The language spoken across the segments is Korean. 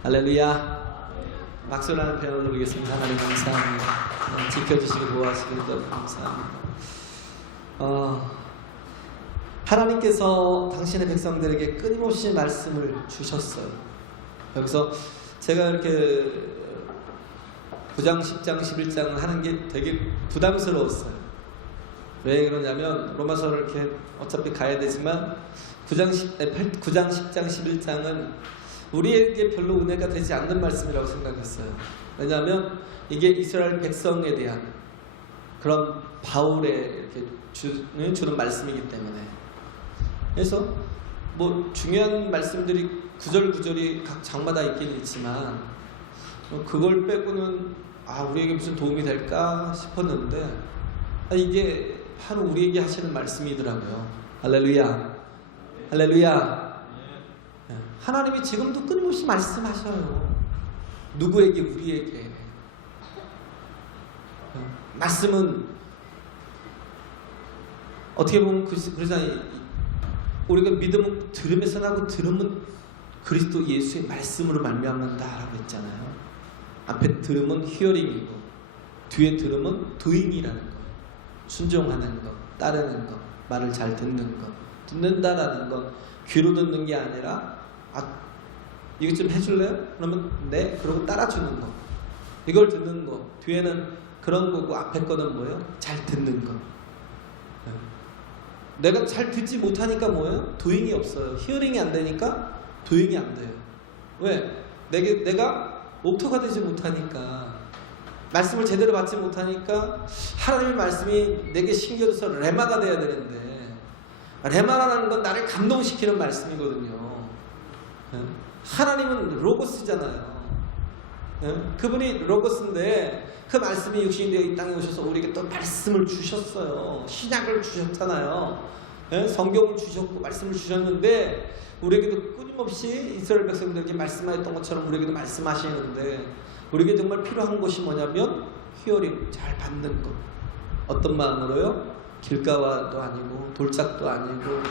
할렐루야. 박수라는 표현을 누리겠습니다. 하나님 감사합니다. 지켜주시고 보호하시고 감사합니다. 하나님께서 당신의 백성들에게 끊임없이 말씀을 주셨어요. 여기서 제가 이렇게 9장, 10장, 11장 하는 게 되게 부담스러웠어요. 왜 그러냐면 로마서를 이렇게 어차피 가야 되지만 9장, 10장, 11장은 우리에게 별로 은혜가 되지 않는 말씀이라고 생각했어요. 왜냐하면 이게 이스라엘 백성에 대한 그런 바울의 이렇게 주는 말씀이기 때문에. 그래서 뭐 중요한 말씀들이 구절구절이 각 장마다 있긴 있지만 그걸 빼고는 우리에게 무슨 도움이 될까 싶었는데 이게 바로 우리에게 하시는 말씀이더라고요. 할렐루야. 할렐루야. 하나님이 지금도 끊임없이 말씀하셔요. 누구에게? 우리에게. 말씀은 어떻게 보면 그러잖아요. 우리가 믿음은 들음에서 나고 들음은 그리스도 예수의 말씀으로 말미암는다라고 했잖아요. 앞에 들음은 히어링이고 뒤에 들음은 doing이라는 거예요. 순종하는 것, 따르는 것, 말을 잘 듣는 것. 듣는다라는 건 귀로 듣는 게 아니라 이거 좀 해줄래요? 그러면 네, 그러고 따라주는 거. 이걸 듣는 거. 뒤에는 그런 거고 앞에 거는 뭐예요? 잘 듣는 거. 내가 잘 듣지 못하니까 뭐예요? 도잉이 없어요. 히어링이 안 되니까 도잉이 안 돼요. 왜? 내가 옥토가 되지 못하니까, 말씀을 제대로 받지 못하니까 하나님의 말씀이 내게 심겨져서 레마가 돼야 되는데, 레마라는 건 나를 감동시키는 말씀이거든요. 하나님은 로고스잖아요. 그분이 로고스인데 그 말씀이 육신이 되어 이 땅에 오셔서 우리에게 또 말씀을 주셨어요. 신약을 주셨잖아요. 성경을 주셨고 말씀을 주셨는데 우리에게도 끊임없이 이스라엘 백성들에게 말씀하셨던 것처럼 우리에게도 말씀하시는데, 우리에게 정말 필요한 것이 뭐냐면 히어링, 잘 받는 것. 어떤 마음으로요? 길가와도 아니고 돌짝도 아니고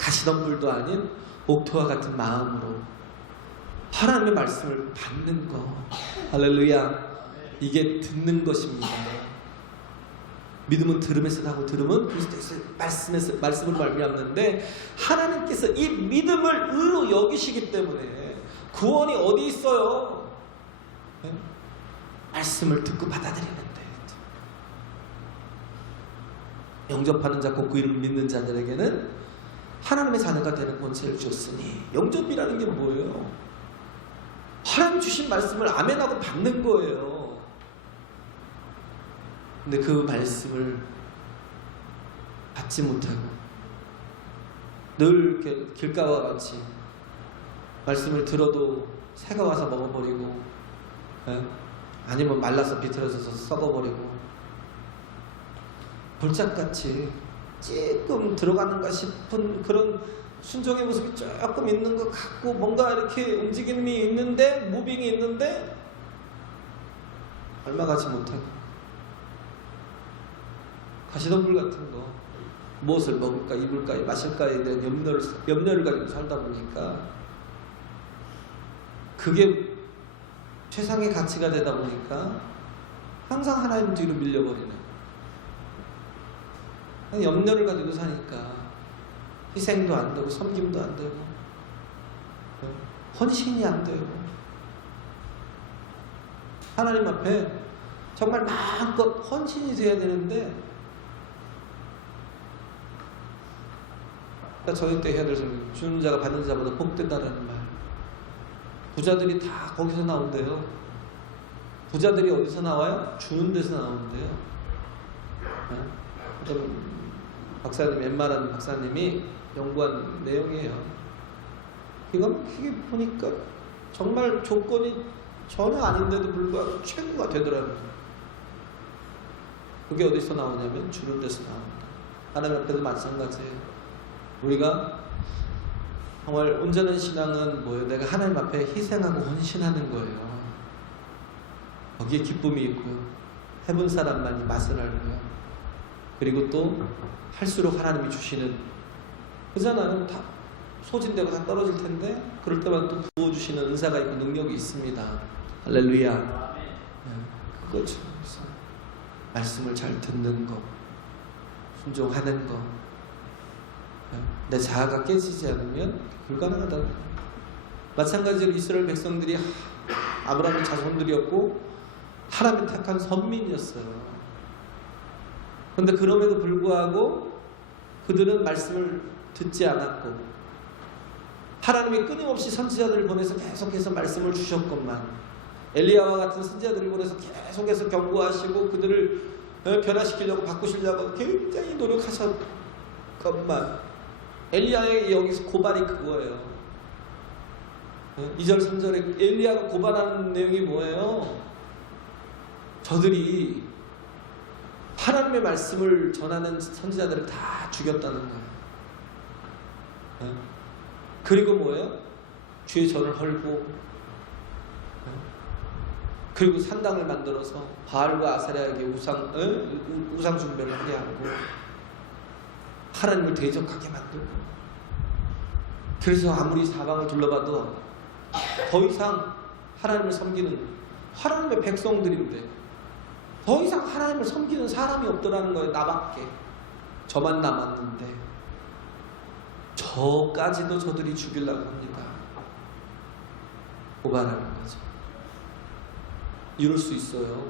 가시덤불도 아닌 옥토와 같은 마음으로 하나님의 말씀을 받는 것. 할렐루야. 이게 듣는 것입니다. 믿음은 들음에서 나고 들음은 그리스도의 말씀으로 말미암는데, 하나님께서 이 믿음을 의로 여기시기 때문에 구원이 어디 있어요? 말씀을 듣고 받아들이는데. 영접하는 자 곧 그 이름을 믿는 자들에게는 하나님의 자녀가 되는 권세를 주셨으니. 영접이라는 게 뭐예요? 하나님 주신 말씀을 아멘하고 받는 거예요. 근데 그 말씀을 받지 못하고 늘 이렇게 길가와 같이 말씀을 들어도 새가 와서 먹어버리고, 아니면 말라서 비틀어져서 썩어버리고, 볼짝같이 조금 들어가는가 싶은 그런 순종의 모습이 조금 있는 것 같고, 뭔가 이렇게 움직임이 있는데, 무빙이 있는데 얼마 가지 못하고, 가시덤불 같은 거, 무엇을 먹을까, 입을까, 마실까에 대한 염려를 가지고 살다 보니까 그게 최상의 가치가 되다 보니까 항상 하나님 뒤로 밀려버리는, 염려를 가지고 사니까 희생도 안 되고 섬김도 안 되고 헌신이 안 되고, 하나님 앞에 정말 마음껏 헌신이 돼야 되는데, 저희 때 해야 될 소리, 주는 자가 받는 자보다 복되다라는 말. 부자들이 다 거기서 나온대요. 부자들이 어디서 나와요? 주는 데서 나오는데요. 박사님, 웬만한 박사님이 연구한 내용이에요. 이게 보니까 정말 조건이 전혀 아닌데도 불구하고 최고가 되더라고요. 그게 어디서 나오냐면 주는 데서 나옵니다. 하나님 앞에도 마찬가지예요. 우리가 정말 온전한 신앙은 뭐예요? 내가 하나님 앞에 희생하고 헌신하는 거예요. 거기에 기쁨이 있고요. 해본 사람만이 맛을 알고요. 그리고 또 할수록 하나님이 주시는, 그잖아요. 다 소진되고 다 떨어질 텐데 그럴 때만 또 부어주시는 은사가 있고 능력이 있습니다. 할렐루야. 그거죠. 말씀을 잘 듣는 거, 순종하는 거. 내 자아가 깨지지 않으면 불가능하다. 마찬가지로 이스라엘 백성들이 아브라함의 자손들이었고 하나님의 택한 선민이었어요. 그런데 그럼에도 불구하고 그들은 말씀을 듣지 않았고 하나님이 끊임없이 선지자들을 보내서 계속해서 말씀을 주셨건만 엘리야와 같은 선지자들을 보내서 계속해서 경고하시고 그들을 변화시키려고 바꾸시려고 굉장히 노력하셨건만 엘리야의 여기서 고발이 그거예요. 2절 3절에 엘리야가 고발하는 내용이 뭐예요? 저들이 하나님의 말씀을 전하는 선지자들을 다 죽였다는 거예요. 그리고 뭐예요? 주의 전을 헐고 그리고 산당을 만들어서 바알과 아세라에게 우상 숭배를 하게 하고 하나님을 대적하게 만들고 그래서 아무리 사방을 둘러봐도 더 이상 하나님을 섬기는 하나님의 백성들인데 더 이상 하나님을 섬기는 사람이 없더라는 거예요. 나밖에. 저만 남았는데 저까지도 저들이 죽이려고 합니다. 고발하는 거죠. 이럴 수 있어요.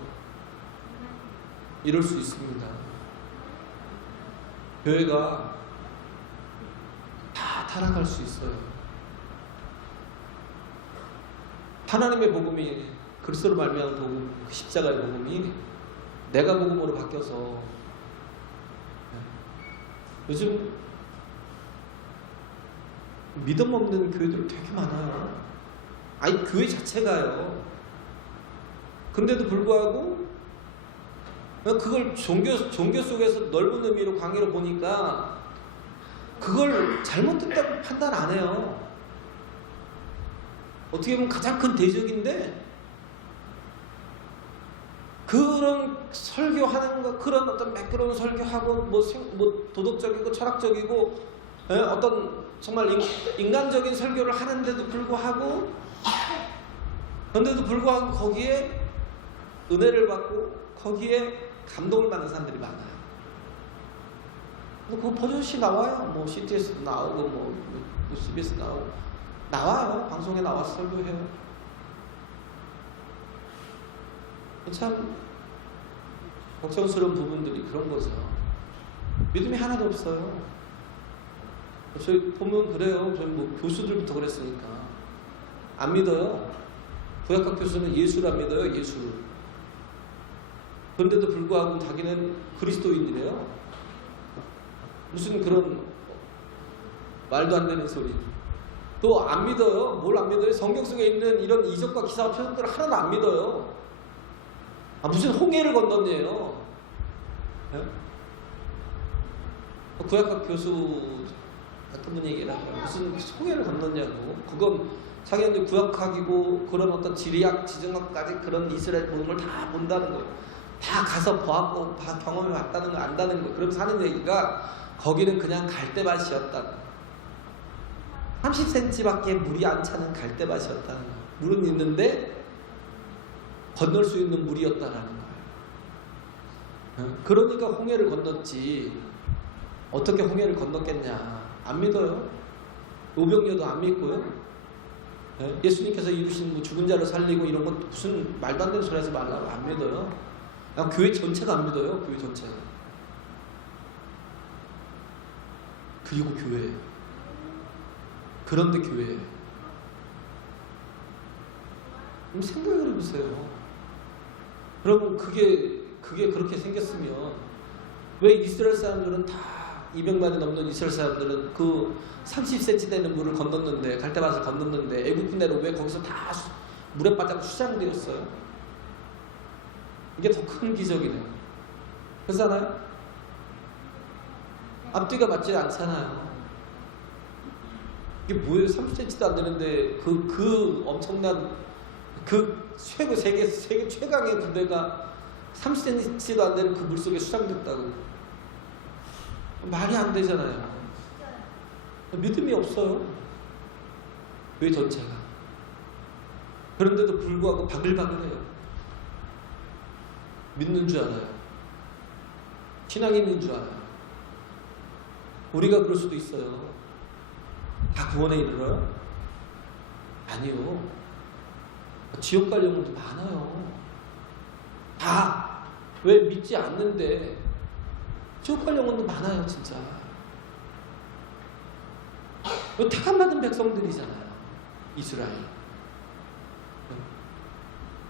이럴 수 있습니다. 교회가 다 타락할 수 있어요. 하나님의 복음이 그리스도로 말미암은 복음, 십자가의 복음이 내가 복음으로 바뀌어서 요즘 믿음 없는 교회들 되게 많아요. 아니 교회 자체가요. 근데도 불구하고 그걸 종교 속에서 넓은 의미로 강의로 보니까 그걸 잘못됐다고 판단 안 해요. 어떻게 보면 가장 큰 대적인데 그런 설교하는 거, 그런 어떤 매끄러운 설교하고 뭐 도덕적이고 철학적이고 어떤 정말 인간적인 설교를 하는데도 불구하고 그런데도 불구하고 거기에 은혜를 받고 거기에 감동을 받는 사람들이 많아요. 그거 버젓이 나와요. 뭐 CTS도 나오고 뭐 CBS 나오고 나와요. 방송에 나와서 설교해요. 참 걱정스러운 부분들이 그런 거죠. 믿음이 하나도 없어요. 저희 보면 그래요. 저희 뭐 교수들부터 그랬으니까 안 믿어요. 구약학 교수는 예수를 안 믿어요. 예수를. 그런데도 불구하고 자기는 그리스도인이래요. 무슨 그런 말도 안 되는 소리. 또 안 믿어요. 뭘 안 믿어요? 성경 속에 있는 이런 이적과 기사와 표현들을 하나도 안 믿어요. 무슨 홍해를 건넜네요. 네? 구약학 교수 같은 분 얘기를 하더라고요. 무슨 홍해를 건넜냐고. 그건 자기는 구약학이고 그런 어떤 지리학, 지정학까지 그런 이스라엘 복음을 다 본다는 거예요. 다 가서 보았고 다 경험해 봤다는 거 안다는 거예요. 그러면서 하는 얘기가 거기는 그냥 갈대밭이었다. 30cm밖에 물이 안 차는 갈대밭이었다는 거예요. 물은 있는데 건널 수 있는 물이었다라는 거예요. 그러니까 홍해를 건넜지. 어떻게 홍해를 건넜겠냐. 안 믿어요. 오병이어도 안 믿고요. 예수님께서 이루신 뭐 죽은 자를 살리고 이런 건 무슨 말도 안 되는 소리 하지 말라고 안 믿어요. 그냥 교회 전체가 안 믿어요. 교회 전체가. 그리고 교회. 그런데 교회. 생각을 해보세요. 그러면 그게 그렇게 생겼으면 왜 이스라엘 사람들은 다 200만이 넘는 이스라엘 사람들은 그 30cm 되는 물을 건넜는데 갈대밭을 건넜는데 애굽 내로 왜 거기서 다 물에 빠져 수장되었어요? 이게 더 큰 기적이네요. 그렇잖아요? 앞뒤가 맞지 않잖아요. 이게 뭐예요? 30cm도 안 되는데 그 엄청난 그 세계 최강의 부대가 30cm도 안 되는 그 물속에 수장됐다고. 말이 안 되잖아요. 믿음이 없어요. 교회 전체가. 그런데도 불구하고 바글바글해요. 믿는 줄 알아요. 신앙이 있는 줄 알아요. 우리가 그럴 수도 있어요. 다 구원에 이르러요? 아니요. 지옥 갈 영혼도 많아요. 다 왜 믿지 않는데 지옥 갈 영혼도 많아요, 진짜. 택함받은 백성들이잖아요, 이스라엘.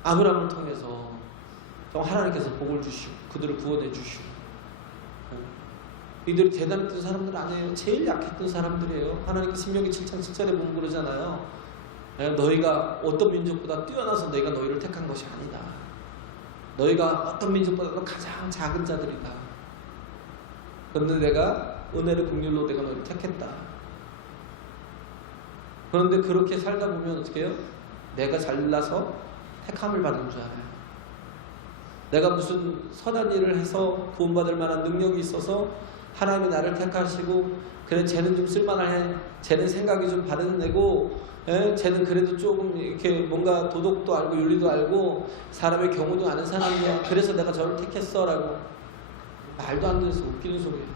아브라함을 통해서 하나님께서 복을 주시고 그들을 구원해 주시고, 이들이 대단했던 사람들 아니에요. 제일 약했던 사람들이에요. 하나님께 신명기 7장 7절에 보면 그러잖아요. 너희가 어떤 민족보다 뛰어나서 너희가 너희를 택한 것이 아니다. 너희가 어떤 민족보다도 가장 작은 자들이다. 그런데 내가 은혜를 긍휼로 내가 너희를 택했다. 그런데 그렇게 살다 보면 어떻게 해요? 내가 잘나서 택함을 받은 줄 알아요. 내가 무슨 선한 일을 해서 구원받을 만한 능력이 있어서 하나님이 나를 택하시고, 그래 쟤는 좀 쓸만해, 쟤는 생각이 좀 바른 애고, 쟤는 그래도 조금 이렇게 뭔가 도덕도 알고 윤리도 알고 사람의 경우도 아는 사람이야, 그래서 내가 저를 택했어 라고 말도 안 되는 웃기는 소리예요.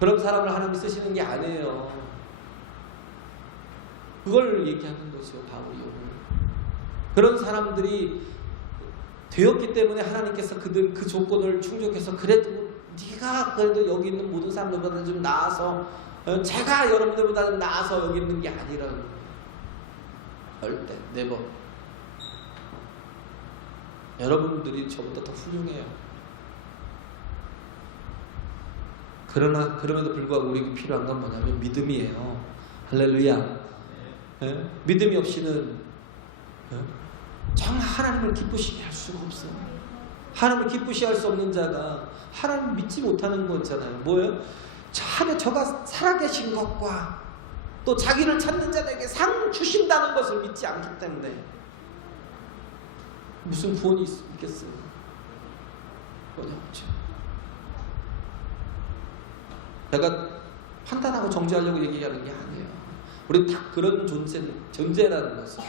그런 사람을 하나님이 쓰시는 게 아니에요. 그걸 얘기하는 거죠, 바울이 오늘. 그런 사람들이 되었기 때문에 하나님께서 그들 그 조건을 충족해서, 그래도 네가 그래도 여기 있는 모든 사람들보다 좀 나아서, 제가 여러분들보다 나아서 여기 있는 게 아니라는 거예요. 절대 네버. 여러분들이 저보다 더 훌륭해요. 그러나 그럼에도 불구하고 우리에게 필요한 건 뭐냐면 믿음이에요. 할렐루야. 믿음이 없이는 정말 하나님을 기쁘시게 할 수가 없어요. 하나님을 기쁘시게 할 수 없는 자가 하나님을 믿지 못하는 거 있잖아요. 뭐예요? 저가 살아계신 것과 또 자기를 찾는 자들에게 상 주신다는 것을 믿지 않기 때문에 무슨 구원이 있겠어요? 전혀 없죠. 제가 판단하고 정죄하려고 얘기하는 게 아니에요. 우리 다 그런 존재라는 것은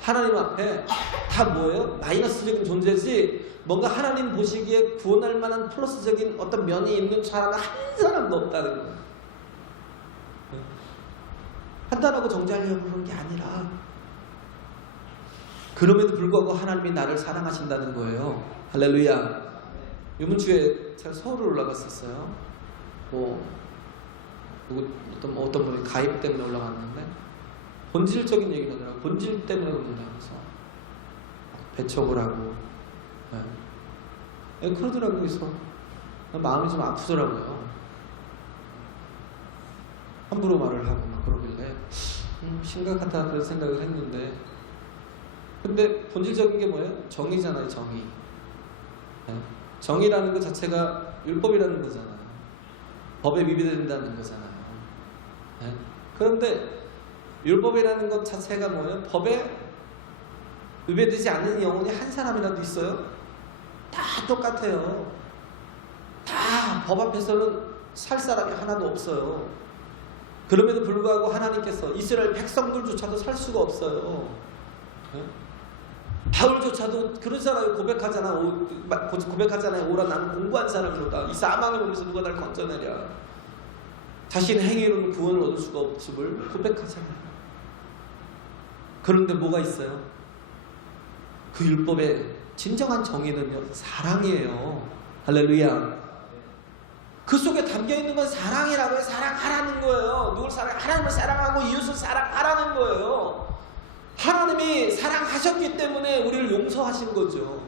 하나님 앞에 다 뭐예요? 마이너스적인 존재지, 뭔가 하나님 보시기에 구원할 만한 플러스적인 어떤 면이 있는 사람은 한 사람도 없다는 거예요. 판단하고 정죄하려고 그런 게 아니라, 그럼에도 불구하고 하나님이 나를 사랑하신다는 거예요. 할렐루야. 이번 주에 제가 서울을 올라갔었어요. 어떤 분이 가입 때문에 올라갔는데, 본질적인 얘기는 아니라 본질 때문에 올라가서 배척을 하고, 그러더라고요. 그래서 마음이 좀 아프더라고요. 함부로 말을 하고 막 그러길래 심각하다 그런 생각을 했는데, 근데 본질적인 게 뭐예요? 정의잖아요. 정의. 정의라는 것 자체가 율법이라는 거잖아요. 법에 위배된다는 거잖아요. 그런데 율법이라는 것 자체가 뭐예요? 법에 위배되지 않는 영혼이 한 사람이라도 있어요? 다 똑같아요. 다 법 앞에서는 살 사람이 하나도 없어요. 그럼에도 불구하고 하나님께서 이스라엘 백성들조차도 살 수가 없어요. 바울조차도 그러잖아요. 고백하잖아요. 오라, 나는 공부한 사람이로다. 이 사망의 몸에서 누가 날 건져내랴. 자신의 행위로는 구원을 얻을 수가 없음을 고백하잖아요. 그런데 뭐가 있어요? 그 율법의 진정한 정의는요, 사랑이에요. 할렐루야. 그 속에 담겨있는 건 사랑이라고 해요. 사랑하라는 거예요. 누굴 하나님을 사랑하고 이웃을 사랑하라는 거예요. 하나님이 사랑하셨기 때문에 우리를 용서하신 거죠.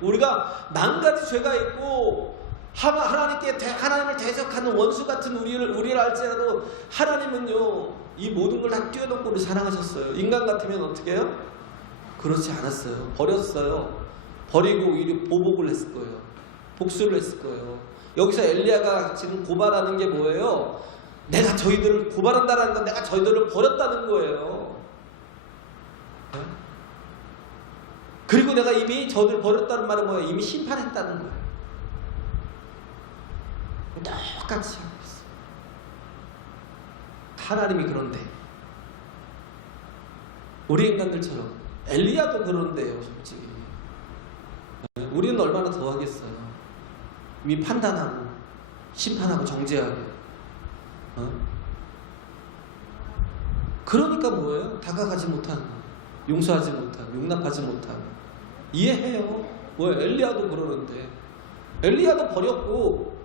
우리가 만 가지 죄가 있고 하나님을 대적하는 원수 같은 우리를 할지라도 하나님은요, 이 모든 걸 다 뛰어넘고 우리를 사랑하셨어요. 인간 같으면 어떻게 해요? 그렇지 않았어요. 버렸어요. 버리고 오히려 보복을 했을 거예요. 복수를 했을 거예요. 여기서 엘리야가 지금 고발하는 게 뭐예요? 내가 저희들을 고발한다는 건 내가 저희들을 버렸다는 거예요. 그리고 내가 이미 저들 버렸다는 말은 뭐예요? 이미 심판했다는 거예요. 똑같이 하고 있어요. 하나님이 그런데 우리 인간들처럼. 엘리야도 그런데요, 솔직히. 우리는 얼마나 더 하겠어요. 이미 판단하고 심판하고 정죄하고. 그러니까 뭐예요? 다가가지 못하는, 용서하지 못하고 용납하지 못하고. 이해해요. 엘리야도 그러는데, 엘리야도 버렸고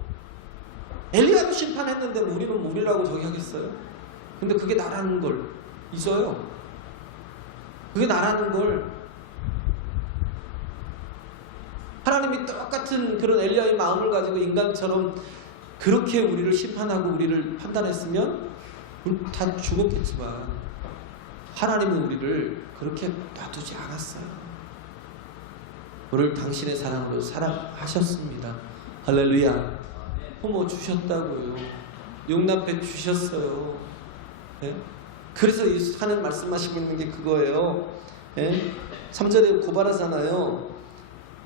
엘리야도 심판했는데 우리는 우리라고 저기 하겠어요? 근데 그게 나라는 걸 잊어요. 그게 나라는 걸. 하나님이 똑같은 그런 엘리야의 마음을 가지고 인간처럼 그렇게 우리를 심판하고 우리를 판단했으면 다 죽었겠지만, 하나님은 우리를 그렇게 놔두지 않았어요. 우리를 당신의 사랑으로 사랑하셨습니다. 할렐루야. 부모 주셨다고요. 용납해 주셨어요. 네? 그래서 하나님 말씀하시고 있는 게 그거예요. 네? 3절에 고발하잖아요.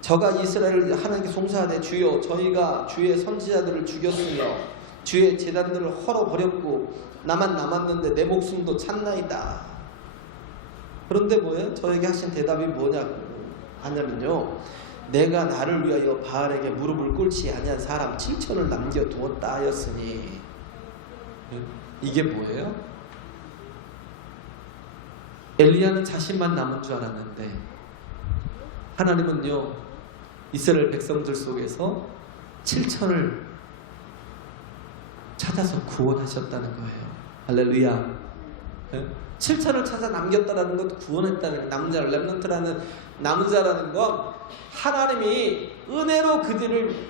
저가 이스라엘을 하나님께 송사하되 주여 저희가 주의 선지자들을 죽였으며 주의 제단들을 헐어버렸고 나만 남았는데 내 목숨도 찼나이다. 그런데 뭐예요? 저에게 하신 대답이 뭐냐고 하냐면요, 내가 나를 위하여 바알에게 무릎을 꿇지 아니한 사람 7천을 남겨두었다 하였으니. 이게 뭐예요? 엘리야는 자신만 남은 줄 알았는데 하나님은요, 이스라엘 백성들 속에서 7천을 찾아서 구원하셨다는 거예요. 할렐루야. 7천을 찾아 남겼다라는 것, 구원했다는 남자, 렘넌트라는 남은 자라는 건 하나님이 은혜로 그들을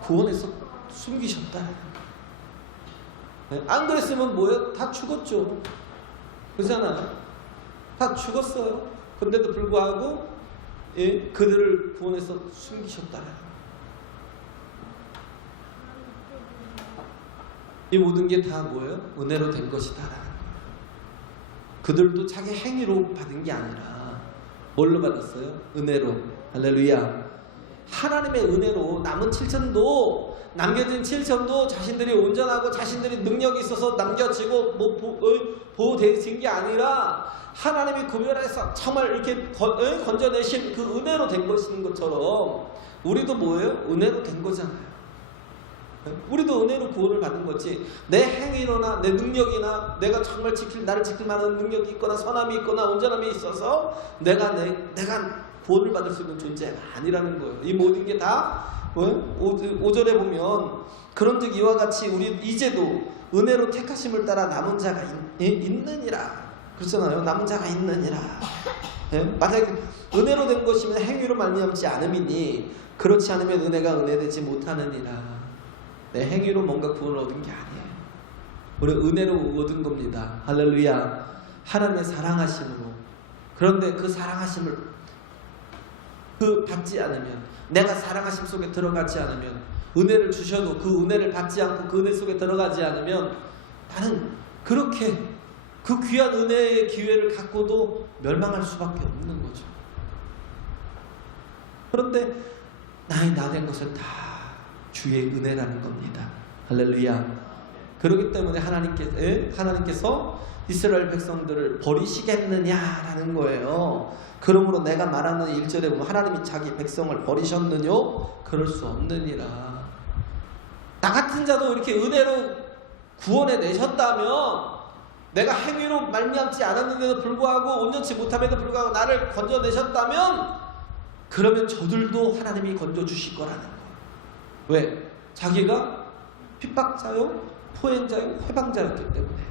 구원해서 숨기셨다는 거예요. 안 그랬으면 뭐예요? 다 죽었죠. 그렇잖아요. 다 죽었어요. 근데도 불구하고 그들을 구원해서 숨기셨다는 거예요. 이 모든 게 다 뭐예요? 은혜로 된 것이다라는 거예요. 그들도 자기 행위로 받은 게 아니라 뭘로 받았어요? 은혜로. 할렐루야. 하나님의 은혜로 남은 7천도, 남겨진 7천도 자신들이 온전하고 자신들이 능력이 있어서 남겨지고 보호되신 게 아니라 하나님이 구별해서 정말 이렇게 건져내신 그 은혜로 된 것인 것처럼 우리도 뭐예요? 은혜로 된 거잖아요. 우리도 은혜로 구원을 받은 거지, 내 행위로나 내 능력이나 내가 정말 나를 지킬 만한 능력이 있거나 선함이 있거나 온전함이 있어서 내가 구원을 받을 수 있는 존재가 아니라는 거예요. 이 모든 게 다 5절에 보면 그런즉 이와 같이 우리 이제도 은혜로 택하심을 따라 남은 자가 있느니라. 그렇잖아요. 남은 자가 있느니라. 만약에 은혜로 된 것이면 행위로 말미암지 않음이니 그렇지 않으면 은혜가 은혜되지 못하느니라. 내 행위로 뭔가 구원을 얻은 게 아니에요. 우리 은혜로 얻은 겁니다. 할렐루야. 하나님의 사랑하심으로. 그런데 그 사랑하심을 받지 않으면, 내가 사랑하심 속에 들어가지 않으면, 은혜를 주셔도 그 은혜를 받지 않고 그 은혜 속에 들어가지 않으면 나는 그렇게 그 귀한 은혜의 기회를 갖고도 멸망할 수밖에 없는 거죠. 그런데 나 된 것은 다 주의 은혜라는 겁니다. 할렐루야. 그렇기 때문에 하나님께서 이스라엘 백성들을 버리시겠느냐라는 거예요. 그러므로 내가 말하는 1절에 보면 하나님이 자기 백성을 버리셨느뇨? 그럴 수 없느니라. 나 같은 자도 이렇게 은혜로 구원해 내셨다면, 내가 행위로 말미암지 않았는데도 불구하고 온전치 못함에도 불구하고 나를 건져내셨다면, 그러면 저들도 하나님이 건져주실 거라는 거예요. 왜? 자기가 핍박자요, 포행자요, 회방자였기 때문에.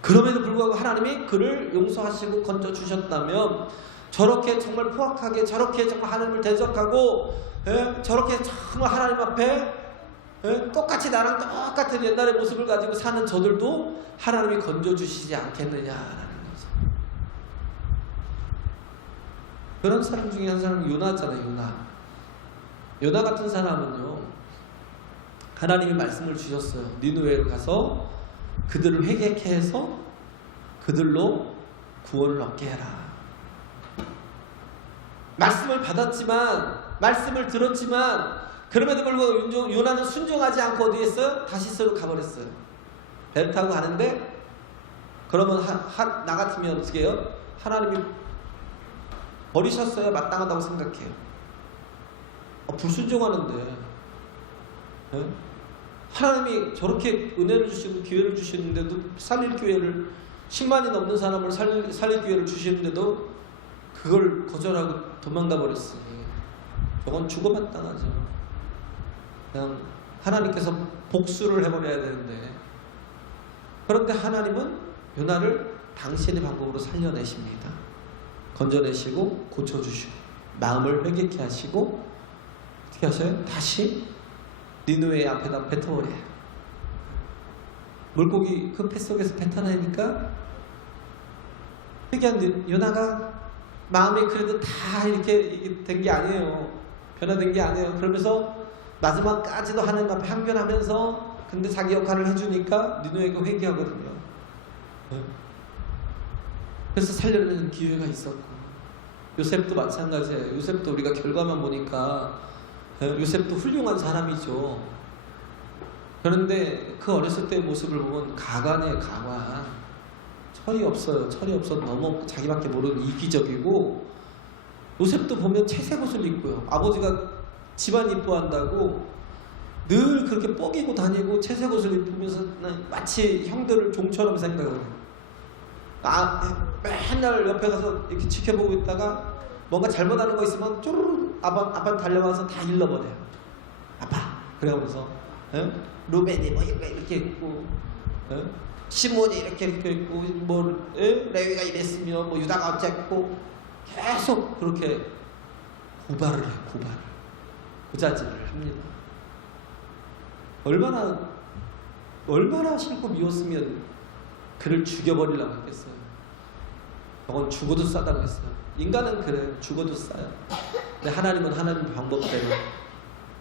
그럼에도 불구하고 하나님이 그를 용서하시고 건져주셨다면, 저렇게 정말 포악하게, 저렇게 정말 하나님을 대적하고, 저렇게 정말 하나님 앞에 똑같이 나랑 똑같은 옛날의 모습을 가지고 사는 저들도 하나님이 건져주시지 않겠느냐라는 거죠. 그런 사람 중에 한 사람이 요나잖아요. 요나 같은 사람은요, 하나님이 말씀을 주셨어요. 니느웨로 가서 그들을 회개케 해서 그들로 구원을 얻게 해라. 말씀을 받았지만, 말씀을 들었지만, 그럼에도 불구하고 요나는 순종하지 않고 어디 했어요? 다시스로 가버렸어요. 배를 타고 가는데 그러면 나 같으면 어떻게 해요? 하나님이 버리셨어야 마땅하다고 생각해요. 불순종하는데, 예? 하나님이 저렇게 은혜를 주시고 기회를 주시는데도, 살릴 기회를 10만이 넘는 사람을 살릴 기회를 주시는데도 그걸 거절하고 도망가 버렸으니 저건 죽어마땅하죠. 그냥 하나님께서 복수를 해버려야 되는데, 그런데 하나님은 요나를 당신의 방법으로 살려내십니다. 건져내시고 고쳐주시고 마음을 회개케 하시고 어떻게 하셔요? 다시 니느웨 앞에다 뱉어버려요. 물고기 그 뱃속에서 뱉어내니까 회개한 요나가 마음이 그래도 다 이렇게 된 게 아니에요. 변화된 게 아니에요. 그러면서 마지막까지도 하나님 앞에 항변하면서 근데 자기 역할을 해주니까 니느웨가 회개하거든요. 그래서 살려내는 기회가 있었고, 요셉도 마찬가지예요. 요셉도 우리가 결과만 보니까 요셉도 훌륭한 사람이죠. 그런데 그 어렸을 때의 모습을 보면 가관이에요. 가관. 철이 없어요. 철이 없어. 너무 자기밖에 모르는 이기적이고, 요셉도 보면 채색 옷을 입고요. 아버지가 집안 이뻐한다고 늘 그렇게 뻐기고 다니고 채색 옷을 입으면서 마치 형들을 종처럼 생각을 해요. 맨날 옆에 가서 이렇게 지켜보고 있다가 뭔가 잘못하는 거 있으면 쪼르르 아빠 달려와서 다 일러버려요. 아빠 그러면서 루벤이 뭐 이렇게 있고, 시몬이 이렇게 있고, 뭐 레위가 이랬으며 뭐 유다가 어쨌고, 계속 그렇게 고발을 해요. 고자질을 합니다. 얼마나 싫고 미웠으면 그를 죽여버리려고 했겠어요. 저건 죽어도 싸다고 했어요. 인간은 그래요. 죽어도 싸요. 근데 하나님은 하나님 방법대로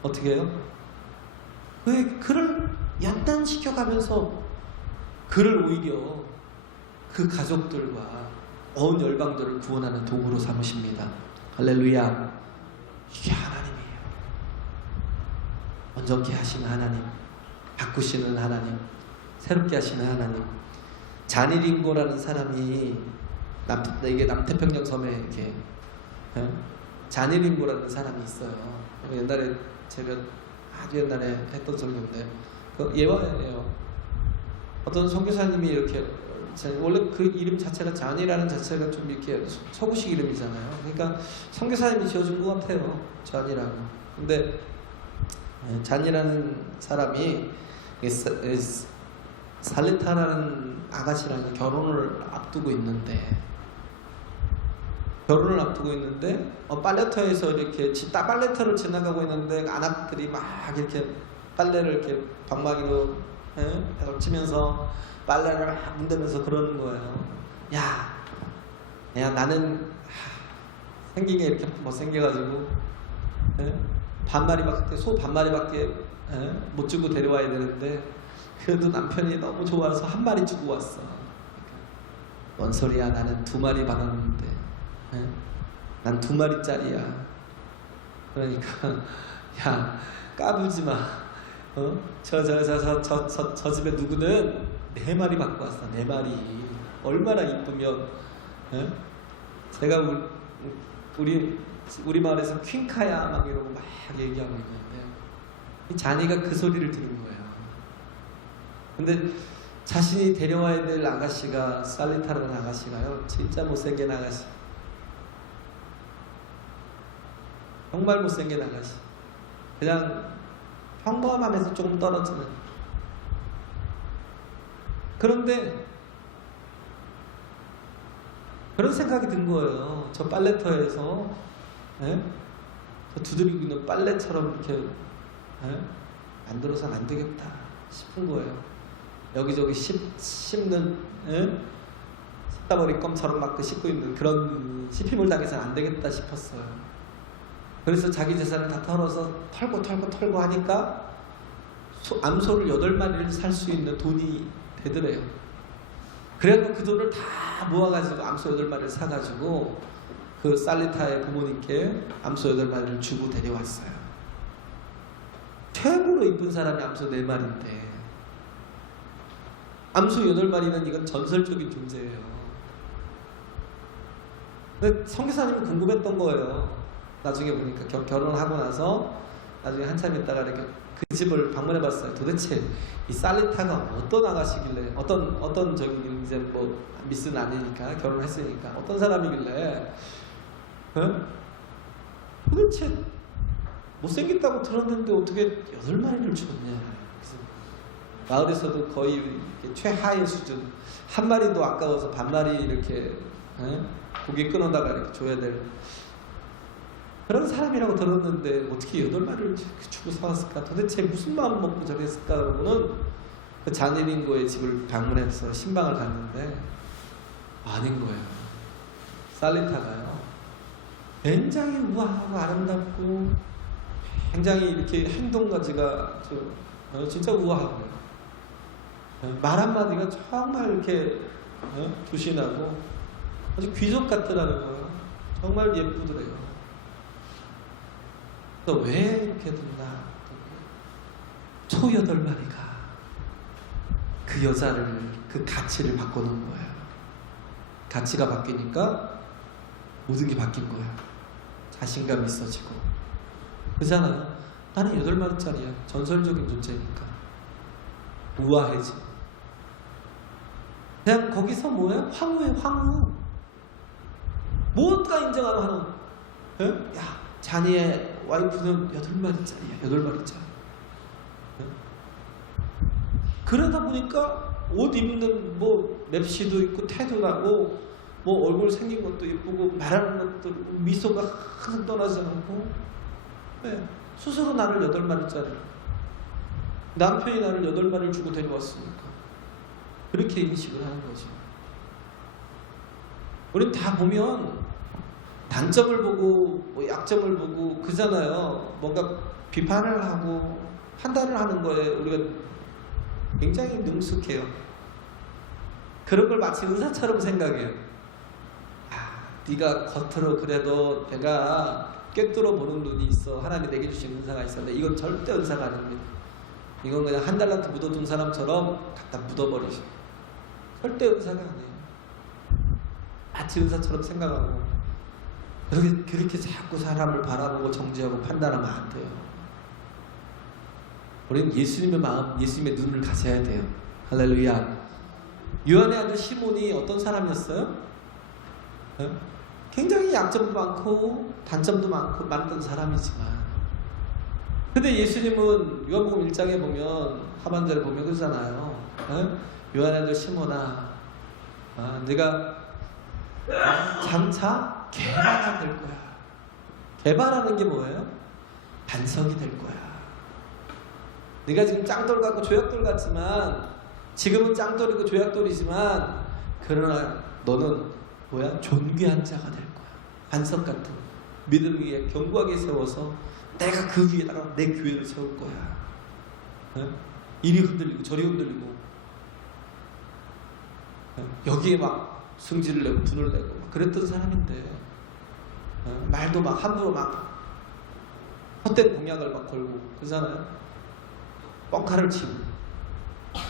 어떻게 해요? 왜 그를 연단시켜가면서 그를 오히려 그 가족들과 온 열방들을 구원하는 도구로 삼으십니다. 할렐루야. 이게 하나님이에요. 온전케 하시는 하나님, 바꾸시는 하나님, 새롭게 하시는 하나님. 자니린고라는 사람이 이게 남태평양 섬에 이렇게 자니린고라는 사람이 있어요. 옛날에 제가 아주 옛날에 했던 설교인데 그 예화예요. 어떤 선교사님이 이렇게, 원래 그 이름 자체가 잔이라는 자체가 좀 이렇게 서구식 이름이잖아요. 그러니까 선교사님이 지어준 것 같아요. 잔이라고. 근데 잔이라는 사람이 살레타라는 아가씨랑 결혼을 앞두고 있는데 빨래터에서 이렇게 빨래터를 지나가고 있는데 아낙들이 막 이렇게 빨래를 이렇게 방망이로 치면서 빨래를 막 문대면서 그러는 거예요. 야 나는 생긴 게 이렇게 못생겨가지고 소 반마리밖에 못 주고 데려와야 되는데 그래도 남편이 너무 좋아서 한 마리 주고 왔어. 뭔 소리야, 나는 2마리 받았는데 난 2마리짜리야. 그러니까 야 까불지 마. 저 집에 누구는 4마리 받고 왔어. 4마리. 얼마나 이쁘면. 제가 우리 마을에서 퀸카야 막 이러고 막 얘기하고 있는데 자니가 그 소리를 들은 거예요. 근데 자신이 데려와야 될 아가씨가 살리타라는 아가씨가요, 진짜 못생긴 아가씨. 정말 못생긴 아가씨. 그냥 평범함에서 조금 떨어지는. 그런데 그런 생각이 든 거예요. 저 빨래터에서 저 두드리고 있는 빨래처럼 이렇게 만들어서는 안 되겠다 싶은 거예요. 여기저기 씹는 씹다버리 껌처럼 막 씹고 있는 그런 씹힘을 당해서는 안 되겠다 싶었어요. 그래서 자기 재산을 다 털고 하니까 암소를 8마리를 살 수 있는 돈이 되더래요. 그래서 그 돈을 다 모아가지고 암소 8마리를 사가지고 그 살리타의 부모님께 암소 8마리를 주고 데려왔어요. 최고로 이쁜 사람이 암소 4마리인데 암수 8마리는 이건 전설적인 존재예요. 근데 선교사님이 궁금했던 거예요. 나중에 보니까 결혼하고 나서 나중에 한참 있다가 이렇게 그 집을 방문해봤어요. 도대체 이 살리타가 어떤 아가씨길래 어떤 저기 이제 뭐 미스는 아니니까 결혼했으니까 어떤 사람이길래 도대체 못생겼다고 들었는데 어떻게 8마리를 죽었냐. 그래서 마을에서도 거의 이렇게 최하의 수준, 한 마리도 아까워서 반마리 이렇게 고기 끊어다가 이렇게 줘야 될 그런 사람이라고 들었는데 어떻게 8마리를 주고 사왔을까? 도대체 무슨 마음 먹고 저랬을까? 그러고는 그 자네린고의 집을 방문해서 신방을 갔는데 아닌 거예요. 살리타가요. 굉장히 우아하고 아름답고 굉장히 이렇게 행동가지가 진짜 우아하고요. 말 한마디가 정말 이렇게 두신하고 아주 귀족 같더라는 거예요. 정말 예쁘더래요. 또 왜 이렇게 됐나? 소 8마리가 그 여자를 그 가치를 바꿔놓은 거예요. 가치가 바뀌니까 모든 게 바뀐 거예요. 자신감이 있어지고. 그잖아요. 나는 8마리짜리야. 전설적인 존재니까. 우아해지. 그냥 거기서 뭐야? 황후예요, 황후. 무엇가 인정하는 황후. 예? 야, 자네의 와이프는 8마리짜리야. 8마리짜리. 예? 그러다 보니까 옷 입는 뭐 맵시도 있고 태도 나고 뭐 얼굴 생긴 것도 예쁘고 말하는 것도 미소가 항상 떠나지 않고 네. 스스로 나를 8마리짜리 남편이 나를 8마리를 주고 데려왔으니까 그렇게 인식을 하는 거죠. 우린 다 보면 단점을 보고 뭐 약점을 보고 그잖아요. 뭔가 비판을 하고 판단을 하는 거에 우리가 굉장히 능숙해요. 그런 걸 마치 의사처럼 생각해요. 네가 겉으로 그래도 내가 꿰뚫어 보는 눈이 있어. 하나님이 내게 주신 은사가 있었는데 이건 절대 은사가 아닙니다. 이건 그냥 한 달란트 묻어둔 사람처럼 갖다 묻어버리시. 절대 은사가 아니에요. 마치 은사처럼 생각하고 그렇게 자꾸 사람을 바라보고 정죄하고 판단하면 안 돼요. 우리는 예수님의 마음, 예수님의 눈을 가져야 돼요. 할렐루야. 요한의 아들 시몬이 어떤 사람이었어요? 굉장히 약점도 많고 단점도 많던 사람이지만 근데 예수님은 요한복음 1장에 보면 하반절에 보면 그러잖아요. 요한의 아들 시몬아, 네가 장차 개발하게 될 거야. 개발하는 게 뭐예요? 반석이 될 거야. 네가 지금 짱돌 같고 조약돌 같지만 지금은 짱돌이고 조약돌이지만 그러나 너는 뭐야? 존귀한 자가 될 거야. 반석 같은 믿음 위에 견고하게 세워서 내가 그 위에다가 내 교회를 세울 거야. 이리 흔들리고 저리 흔들리고 여기에 막 승질을 내고 분을 내고 막 그랬던 사람인데 말도 막 함부로 막 헛된 공약을 막 걸고 그러잖아요. 뻥카를 치고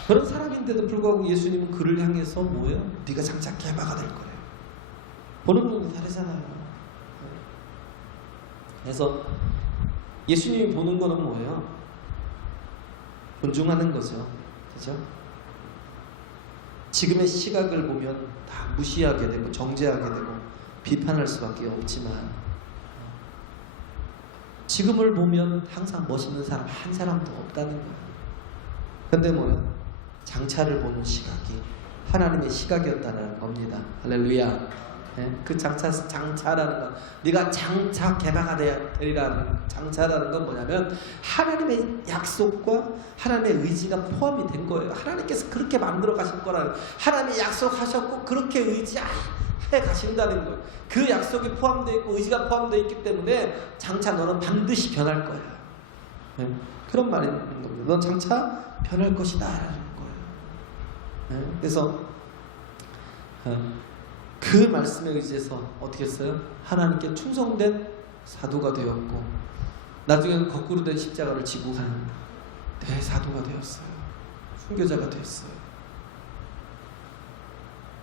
그런 사람인데도 불구하고 예수님은 그를 향해서 뭐예요? 네가 장차 개바가 될 거예요. 보는 눈이 다르잖아요. 그래서 예수님이 보는 거는 뭐예요? 존중하는 거죠. 그죠? 지금의 시각을 보면 다 무시하게 되고 정죄하게 되고 비판할 수밖에 없지만 지금을 보면 항상 멋있는 사람 한 사람도 없다는 거예요. 근데 뭐예요? 장차를 보는 시각이 하나님의 시각이었다는 겁니다. 할렐루야. 네? 그 장차라는 건 네가 장차 개바가 되리라는 장차라는 건 뭐냐면 하나님의 약속과 하나님의 의지가 포함이 된 거예요. 하나님께서 그렇게 만들어 가실 거라는 하나님이 약속하셨고 그렇게 의지해 가신다는 거예요. 그 약속이 포함되어 있고 의지가 포함되어 있기 때문에 장차 너는 반드시 변할 거야. 네? 그런 말이 있는 겁니다. 넌 장차 변할 것이다 라는 거예요. 네? 그래서 그 말씀에 의지해서 어떻게 했어요? 하나님께 충성된 사도가 되었고 나중에는 거꾸로 된 십자가를 지고 가는 대사도가 되었어요. 순교자가 되었어요.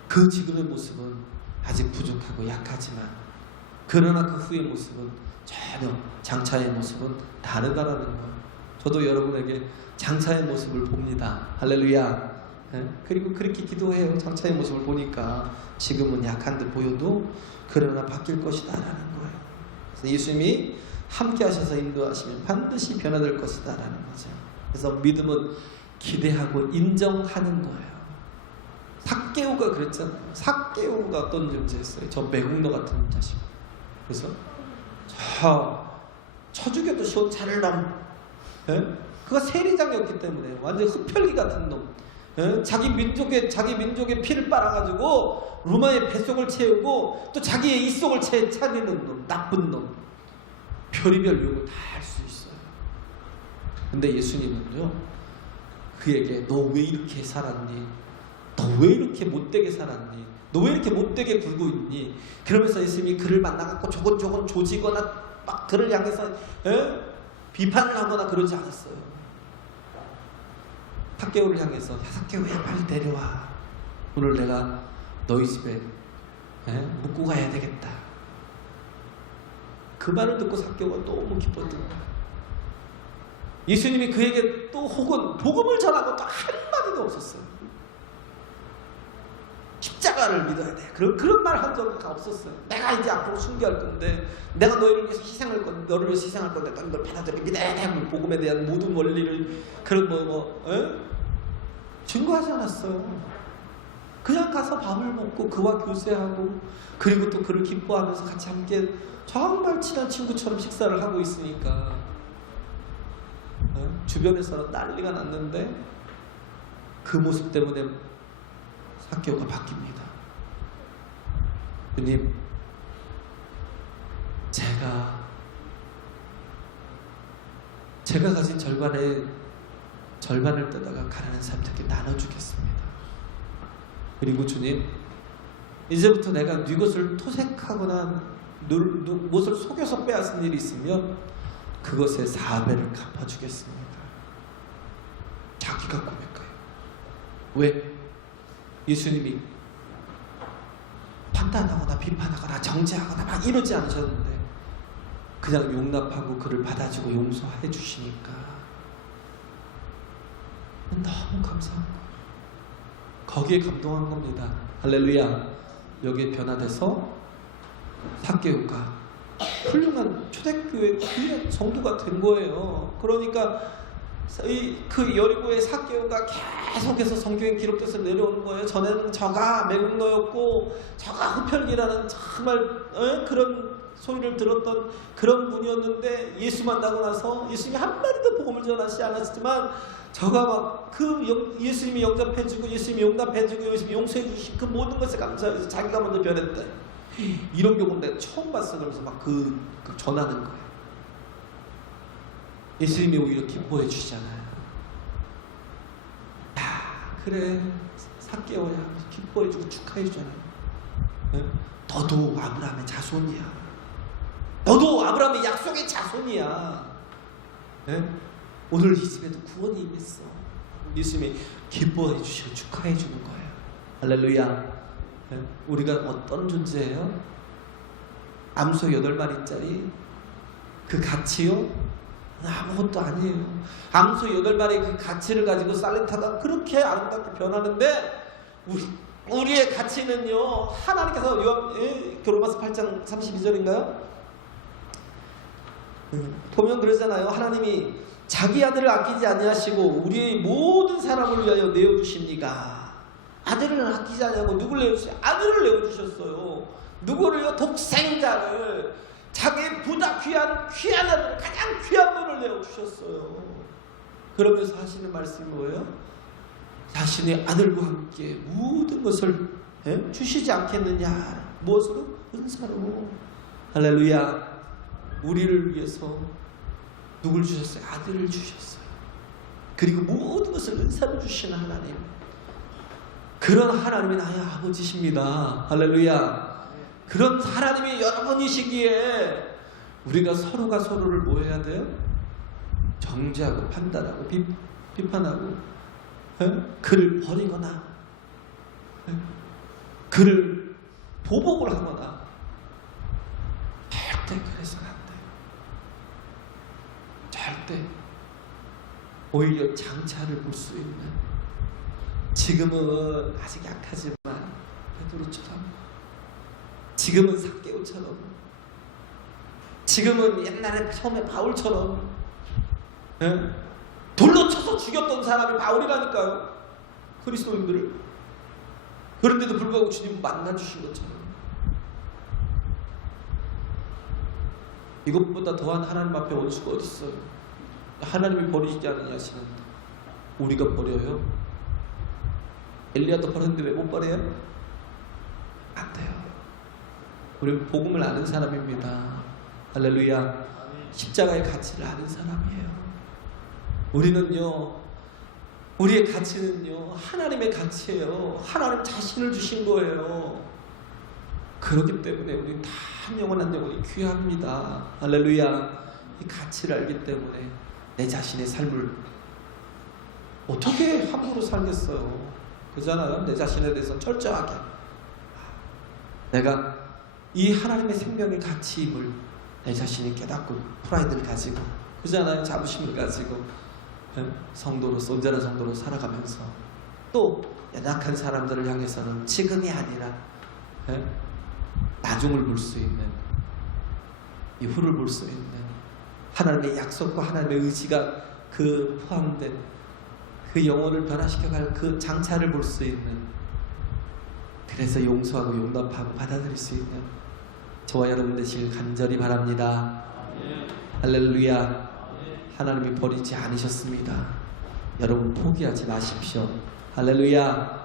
그 지금의 모습은 아직 부족하고 약하지만, 그러나 그 후의 모습은 전혀 장차의 모습은 다르다라는 거예요. 저도 여러분에게 장차의 모습을 봅니다. 할렐루야. 그리고 그렇게 기도해요. 장차의 모습을 보니까 지금은 약한 듯 보여도 그러나 바뀔 것이다 라는 거예요. 그래서 예수님이 함께 하셔서 인도하시면 반드시 변화될 것이다 라는 거죠. 그래서 믿음은 기대하고 인정하는 거예요. 삭개오가 그랬잖아요. 삭개오가 어떤 존재였어요? 저 매국노 같은 자식. 그래서 쳐 죽여도 쉬운 차를 넘. 그가 세리장이었기 때문에 완전 흡혈귀 같은 놈. 자기 민족의 피를 빨아가지고 로마의 뱃속을 채우고 또 자기의 입속을 차리는 놈, 나쁜 놈. 별의별 욕을 다 할 수 있어요. 근데 예수님은요, 그에게 너 왜 이렇게 살았니? 너 왜 이렇게 못되게 살았니? 너 왜 이렇게 못되게 굴고 있니? 그러면서 예수님이 그를 만나갖고 조곤조곤 조지거나 막 그를 향해서 비판을 하거나 그러지 않았어요. 삭개오를 향해서 야 삭개오야 빨리 내려와. 오늘 내가 너희 집에 묵고 가야 되겠다. 그 말을 듣고 삭개오가 너무 기뻤던 거예요. 예수님이 그에게 또 혹은 복음을 전하고 또 한마디도 없었어요. 십자가를 믿어야 돼. 그런 말 한 적이 없었어요. 내가 이제 앞으로 순교할 건데, 내가 너희를 위해서 희생할 건데, 너를 위해서 희생할 건데, 너는 걸 받아들여 믿어야 돼. 복음에 대한 모든 원리를 그런 증거하지 않았어요. 그냥 가서 밥을 먹고 그와 교제하고, 그리고 또 그를 기뻐하면서 같이 함께 정말 친한 친구처럼 식사를 하고 있으니까 주변에서는 난리가 났는데 그 모습 때문에 삭개오가 바뀝니다. 주님, 제가 가진 절반을 뜯어가 가난한 사람들에게 나눠주겠습니다. 그리고 주님, 이제부터 내가 네 것을 토색하거나 무엇을 속여서 빼앗은 일이 있으면 그것의 4배를 갚아주겠습니다. 자기가 고백해요. 왜? 예수님이 판단하거나 비판하거나 정죄하거나 막 이러지 않으셨는데 그냥 용납하고 그를 받아주고 용서해 주시니까 너무 감사한 거예요. 거기에 감동한 겁니다. 할렐루야. 여기에 변화돼서 삭개오가 훌륭한 초대교회 귀한 성도가 된 거예요. 그러니까 그 여리고의 삭개오가 계속해서 성경에 기록돼서 내려오는 거예요. 전에는 저가 매국노였고 저가 흡혈귀라는 정말 그런 소리를 들었던 그런 분이었는데 예수 만나고 나서 예수님이 한마디도 복음을 전하지 않았지만 저가 막 예수님이 영접해주고 예수님이 용납해주고 예수님이 용서해주신 그 모든 것에 감사해서 자기가 먼저 변했다. 이런 경우는 내가 처음 봤어. 그러면서 막 그 전하는 거예요. 예수님이 오히려 기뻐해 주시잖아요. 야, 그래 삭개오야 기뻐해 주고 축하해 주잖아요. 너도 아브라함의 자손이야. 너도 아브라함의 약속의 자손이야. 오늘 이 집에도 구원이 임했어. 예수님이 기뻐해 주시고 축하해 주는 거예요. 할렐루야. 우리가 어떤 존재예요? 암소 8마리짜리 그 가치요? 아무것도 아니에요. 암소 8마리 그 가치를 가지고 살레타가 그렇게 아름답게 변하는데 우리의 가치는요, 하나님께서 로마서 8장 32절인가요? 보면 그러잖아요. 하나님이 자기 아들을 아끼지 아니하시고 우리의 모든 사람을 위하여 내어주십니까? 아들을 아끼지 않냐고 누굴 내어주세요? 아들을 내어주셨어요. 누구를요? 독생자를. 자기의 보다 귀한 아들을, 가장 귀한 분을 내어주셨어요. 그러면서 하시는 말씀이 뭐예요? 자신의 아들과 함께 모든 것을 주시지 않겠느냐. 무엇으로? 은사로. 할렐루야. 우리를 위해서 누굴 주셨어요? 아들을 주셨어요. 그리고 모든 것을 은사로 주시는 하나님. 그런 하나님이 나의 아버지십니다. 할렐루야. 그런 하나님이 여러분이시기에 우리가 서로가 서로를 뭐 해야 돼요? 정죄하고 판단하고 비판하고 그를 버리거나 그를 보복을 하거나 절대 그래서는 안 돼요. 절대. 오히려 장차를 볼 수 있는, 지금은 아직 약하지만 베드로처럼, 지금은 삭개오처럼, 지금은 옛날에 처음에 바울처럼, 예? 돌로 쳐서 죽였던 사람이 바울이라니까요. 그리스도인들을. 그런데도 불구하고 주님 만나주신 것처럼. 이것보다 더한 하나님 앞에 원수가 어디 있어요? 하나님이 버리지 않느냐 하시는데 우리가 버려요? 엘리야도 버렸는데 왜 못 버려요? 안 돼요. 우리는 복음을 아는 사람입니다. 할렐루야. 십자가의 가치를 아는 사람이에요. 우리는요, 우리의 가치는요, 하나님의 가치예요. 하나님 자신을 주신 거예요. 그렇기 때문에 우리 다 한 영혼 한 영혼이 귀합니다. 할렐루야. 이 가치를 알기 때문에 내 자신의 삶을 어떻게 함부로 살겠어요? 그잖아요. 내 자신에 대해서 철저하게 내가 이 하나님의 생명의 가치임을 내 자신이 깨닫고 프라이드를 가지고, 그잖아요. 자부심을 가지고 성도로서, 온전한 성도로 살아가면서 또 연약한 사람들을 향해서는 지금이 아니라 나중을 볼 수 있는, 이후를 볼 수 있는 하나님의 약속과 하나님의 의지가 그 포함된 그 영혼을 변화시켜갈 그 장차를 볼 수 있는, 그래서 용서하고 용납하고 받아들일 수 있는 저와 여러분 되시길 간절히 바랍니다. 할렐루야. 하나님이 버리지 않으셨습니다. 여러분 포기하지 마십시오. 할렐루야.